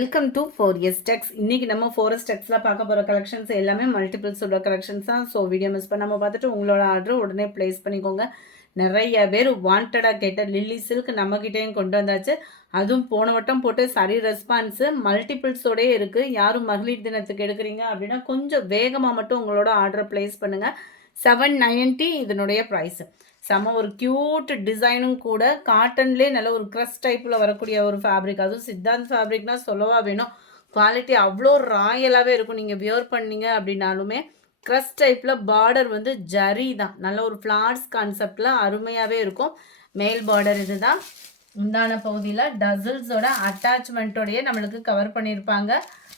Welcome to 4S Techs. இன்னைக்கு நம்ம 4S Techsல பார்க்க போகிற கலெக்ஷன்ஸ் எல்லாமே மல்டிபிள்ஸோட கலெக்ஷன்ஸ் தான். ஸோ வீடியோ மிஸ் பண்ணாமல் பார்த்துட்டு உங்களோட ஆர்டர் உடனே ப்ளேஸ் பண்ணிக்கோங்க. நிறைய பேர் வாண்டடாக கேட்ட லில்லி சில்க் நம்மக்கிட்டேயும் கொண்டு வந்தாச்சு. அதுவும் போன வட்டம் போட்டு சரி ரெஸ்பான்ஸு மல்டிபிள்ஸோடே இருக்குது. யாரும் மகளிர் தினத்துக்கு எடுக்கிறீங்க அப்படின்னா கொஞ்சம் வேகமாக மட்டும் உங்களோட ஆர்டரை ப்ளேஸ் பண்ணுங்கள். 790 இதனுடைய ப்ரைஸு. செம்ம ஒரு க்யூட் டிசைனும் கூட. காட்டன்லேயே நல்ல ஒரு க்ரஸ் டைப்பில் வரக்கூடிய ஒரு ஃபேப்ரிக். அதுவும் சித்தாந்த் ஃபேப்ரிக்னால் சொல்லவா வேணும். குவாலிட்டி அவ்வளோ ராயலாகவே இருக்கும். நீங்கள் வியர் பண்ணீங்க அப்படின்னாலுமே க்ரஸ் டைப்பில் பார்டர் வந்து ஜரி தான். நல்ல ஒரு ஃப்ளார்ஸ் கான்செப்டில் அருமையாகவே இருக்கும். மேல் பார்டர் இது தான். உண்டான பகுதியில் டசல்ஸோட அட்டாச்மெண்ட்டோடையே நம்மளுக்கு கவர் பண்ணியிருப்பாங்க.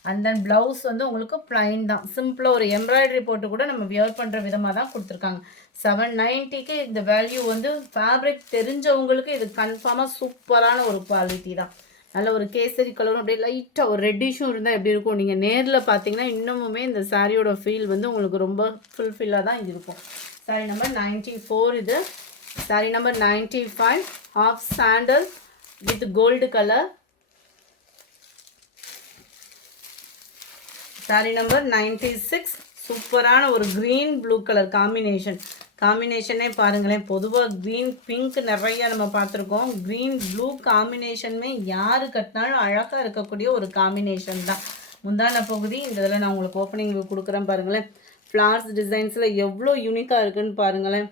அண்ட் தென் ப்ளவுஸ் வந்து உங்களுக்கு ப்ளைன் தான். சிம்பிளாக ஒரு எம்ப்ராய்டரி போட்டு கூட நம்ம வியர் பண்ணுற விதமாக தான் கொடுத்துருக்காங்க. 790க்கு இந்த வேல்யூ வந்து ஃபேப்ரிக் தெரிஞ்சவங்களுக்கு இது கன்ஃபார்மாக சூப்பரான ஒரு குவாலிட்டி தான். நல்ல ஒரு கேசரி கலரும் அப்படியே லைட்டாக ஒரு ரெட்டிஷும் இருந்தால் எப்படி இருக்கும். நீங்கள் நேரில் பார்த்தீங்கன்னா இன்னமுமே இந்த சாரியோட ஃபீல் வந்து உங்களுக்கு ரொம்ப ஃபுல்ஃபில்லாக தான் இருக்கும். சாரி நம்பர் 94 இது. Sari number 95 of sandal with gold colour. Sari number 96 சூப்பரான ஒரு க்ரீன் ப்ளூ கலர் காம்பினேஷனே பாருங்களேன். பொதுவாக க்ரீன் பிங்க் நிறையா நம்ம பார்த்துருக்கோம். க்ரீன் ப்ளூ காம்பினேஷனுமே யார் கட்டினாலும் அழகாக இருக்கக்கூடிய ஒரு காம்பினேஷன் தான். முந்தான பகுதி இந்த இதில் நான் உங்களுக்கு ஓப்பனிங் கொடுக்குறேன் பாருங்களேன். ஃப்ளார்ஸ் டிசைன்ஸில் எவ்வளோ யூனிக்காக இருக்குதுன்னு பாருங்களேன்.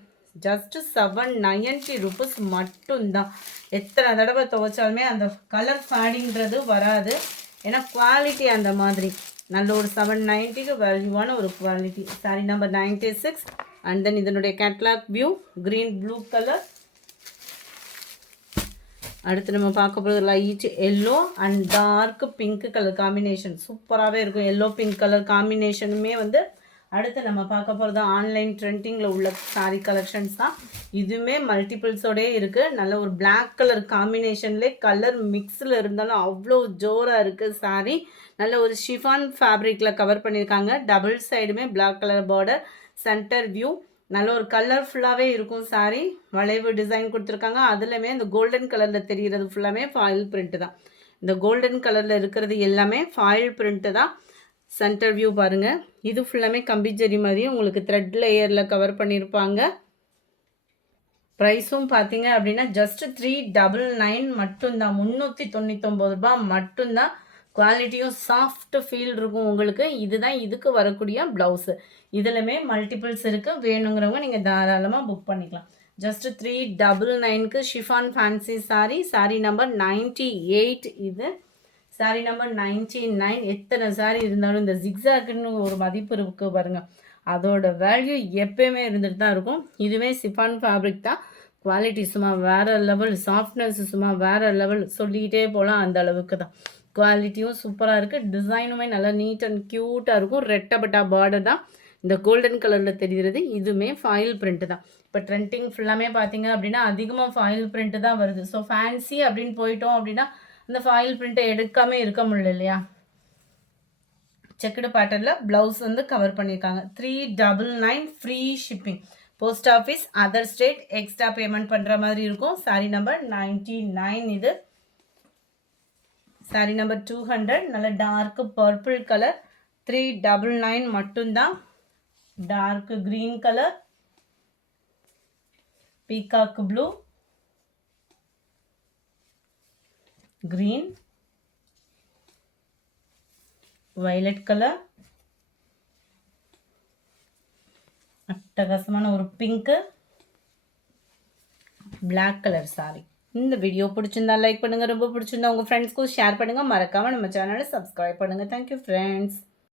ஜஸ்ட்டு 790 ருபீஸ் மட்டும்தான். எத்தனை தடவை துவைச்சாலுமே அந்த கலர் ஃபேடிங்கிறது வராது. ஏன்னா குவாலிட்டி அந்த மாதிரி நல்ல ஒரு 790க்கு வேல்யூவான ஒரு quality. Sari number 96 and then இதனுடைய catalog view green blue colour. அடுத்து நம்ம பார்க்க போகிறது light yellow and dark pink colour combination சூப்பராகவே இருக்கும். எல்லோ பிங்க் கலர் காம்பினேஷனுமே வந்து அடுத்து நம்ம பார்க்க போகிறது ஆன்லைன் ட்ரெண்டிங்கில் உள்ள சாரீ கலெக்ஷன்ஸ் தான். இதுவுமே மல்டிபிள்ஸோடே இருக்குது. நல்ல ஒரு பிளாக் கலர் காம்பினேஷன்லேயே கலர் மிக்ஸில் இருந்தாலும் அவ்வளோ ஜோராக இருக்குது சாரீ. நல்ல ஒரு ஷிஃபான் ஃபேப்ரிக்கில் கவர் பண்ணியிருக்காங்க. டபுள் சைடுமே black colour border, centre view. நல்ல ஒரு கலர்ஃபுல்லாகவே இருக்கும் சாரீ. வளைவு டிசைன் கொடுத்துருக்காங்க. அதுலேயுமே இந்த கோல்டன் கலரில் தெரிகிறது ஃபுல்லாமே ஃபாயில் பிரிண்ட்டு தான். இந்த கோல்டன் கலரில் இருக்கிறது எல்லாமே ஃபாயில் பிரிண்ட்டு தான். சென்டர் வியூ பாருங்கள். இது ஃபுல்லாமே கம்பி ஜரி மாதிரி உங்களுக்கு த்ரெட் லேயரில் கவர் பண்ணியிருப்பாங்க. ப்ரைஸும் பார்த்தீங்க அப்படின்னா ஜஸ்ட் 399 மட்டும்தான். 399 ரூபாய் மட்டும்தான். குவாலிட்டியும் சாஃப்ட் ஃபீல் இருக்கும் உங்களுக்கு. இதுதான் இதுக்கு வரக்கூடிய ப்ளவுஸு. இதுலையுமே மல்டிபிள்ஸ் இருக்குது. வேணுங்கிறவங்க நீங்கள் தாராளமாக புக் பண்ணிக்கலாம். ஜஸ்ட் 399க்கு chiffon fancy sari. Sari number 98 இது. சாரீ நம்பர் 99. எத்தனை சாரீ இருந்தாலும் இந்த ஜிக்ஸாக்குன்னு ஒரு மதிப்பு இருக்குது பாருங்கள். அதோட வேல்யூ எப்பயுமே இருந்துட்டு தான் இருக்கும். இதுவே சிஃபான் ஃபேப்ரிக் தான். குவாலிட்டி சும்மா வேறு லெவல், சாஃப்ட்னஸ் சும்மா வேறு லெவல், சொல்லிக்கிட்டே போகலாம். அந்த அளவுக்கு தான். குவாலிட்டியும் சூப்பராக இருக்குது. டிசைனுமே நல்லா நீட் அண்ட் க்யூட்டாக இருக்கும். ரெட்டப்பட்டா பார்டர் தான். இந்த கோல்டன் கலரில் தெரிகிறது இதுவுமே ஃபாயில் பிரிண்ட்டு தான். இப்போ ட்ரெண்டிங் ஃபுல்லாமே பார்த்தீங்க அப்படின்னா அதிகமாக ஃபாயில் பிரிண்ட்டு தான் வருது. ஸோ ஃபேன்சி அப்படின்னு போயிட்டோம் அப்படின்னா இந்த ஃபாயில் பிரிண்ட்டை எடுக்காமல் இருக்க முடியல இல்லையா. செக்குடு பேட்டர்னில் ப்ளவுஸ் வந்து கவர் பண்ணியிருக்காங்க. 399 free shipping. Post office, other state extra payment பண்ணுற மாதிரி இருக்கும். சாரீ நம்பர் 99 இது. சாரீ நம்பர் 200 நல்ல டார்க் பர்பிள் கலர். 399 மட்டும்தான். Dark green colour, peacock blue, green, violet colour, அட்டகாசமான ஒரு பிங்க்கு, பிளாக் கலர் சாரி. இந்த வீடியோ பிடிச்சிருந்தா லைக் பண்ணுங்கள். ரொம்ப பிடிச்சிருந்தா உங்கள் ஃப்ரெண்ட்ஸ்க்கும் ஷேர் பண்ணுங்கள். மறக்காமல் நம்ம சேனலை சப்ஸ்கிரைப் பண்ணுங்கள். Thank you friends.